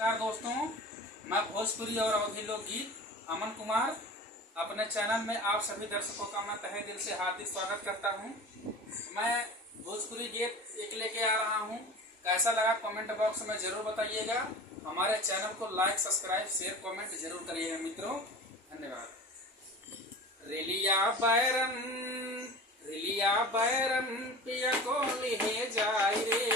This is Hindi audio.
नमस्कार दोस्तों, मैं भोजपुरी और अवधी लोकगीत अमन कुमार अपने चैनल में आप सभी दर्शकों का मैं तहे दिल से हार्दिक स्वागत करता हूं। मैं भोजपुरी गीत एक लेके आ रहा हूं। कैसा लगा कमेंट बॉक्स में जरूर बताइएगा। हमारे चैनल को लाइक, सब्सक्राइब, शेयर, कमेंट जरूर करिएगा मित्रों। धन्यवाद। रिलिया बैरम पिया को लिहे जाए रे,